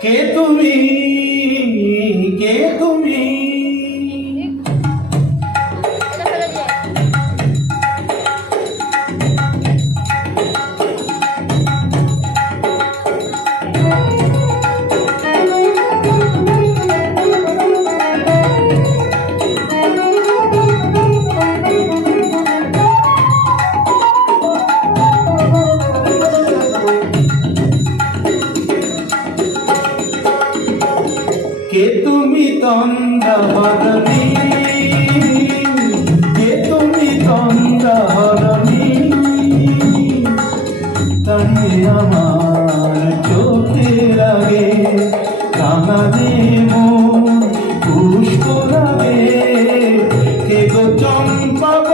কে তুমি? কে তুমি? তুমি তন্দ্রাহরণী কে তুমি তন্দ্রাহরণী তাই আমার চোখের লাগে কাঁদে মন পুষ্প লাগে। কে গো চম্পা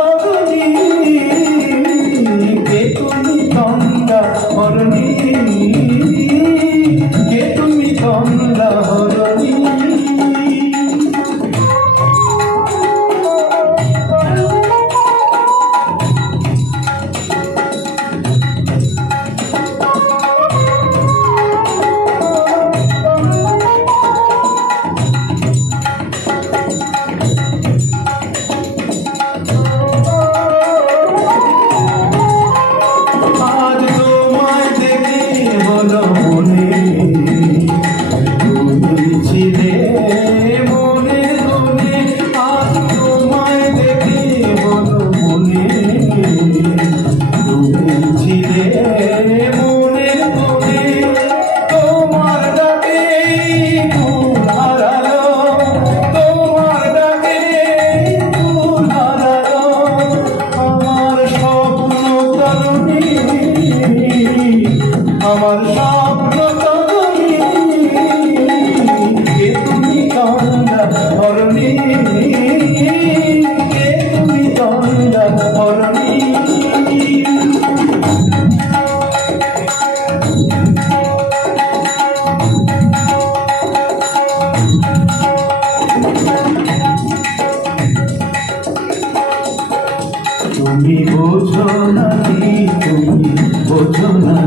তুমি বোঝো নাকি তুমি বোঝো নাকি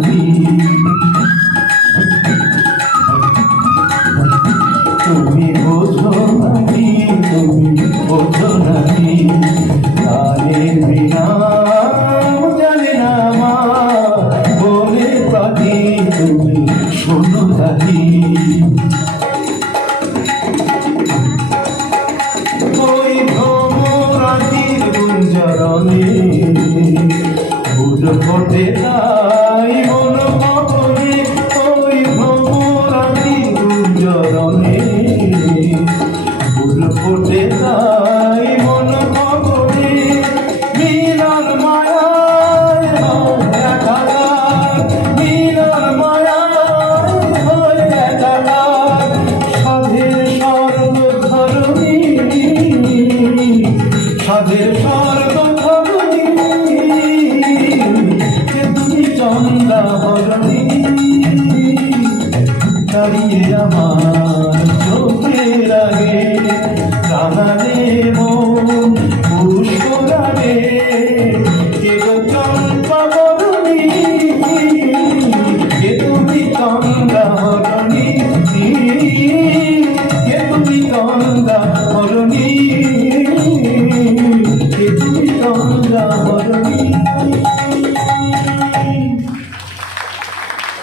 বোঝো নাকি বিনা জানে না মা। বলে পাখি, তুমি শোনো থাকি ওই ভ্রমরাজির গুঞ্জরণে ফুল ফোটে রাধে স্বর্গ ভবনী কে তুমি চন্দা ভরণী? দাঁড়িয়ে আমার চোখে লাগে রাধা দেব পুষ্পরাবে কে চম্পা ভরণী কে তুমি চন্দা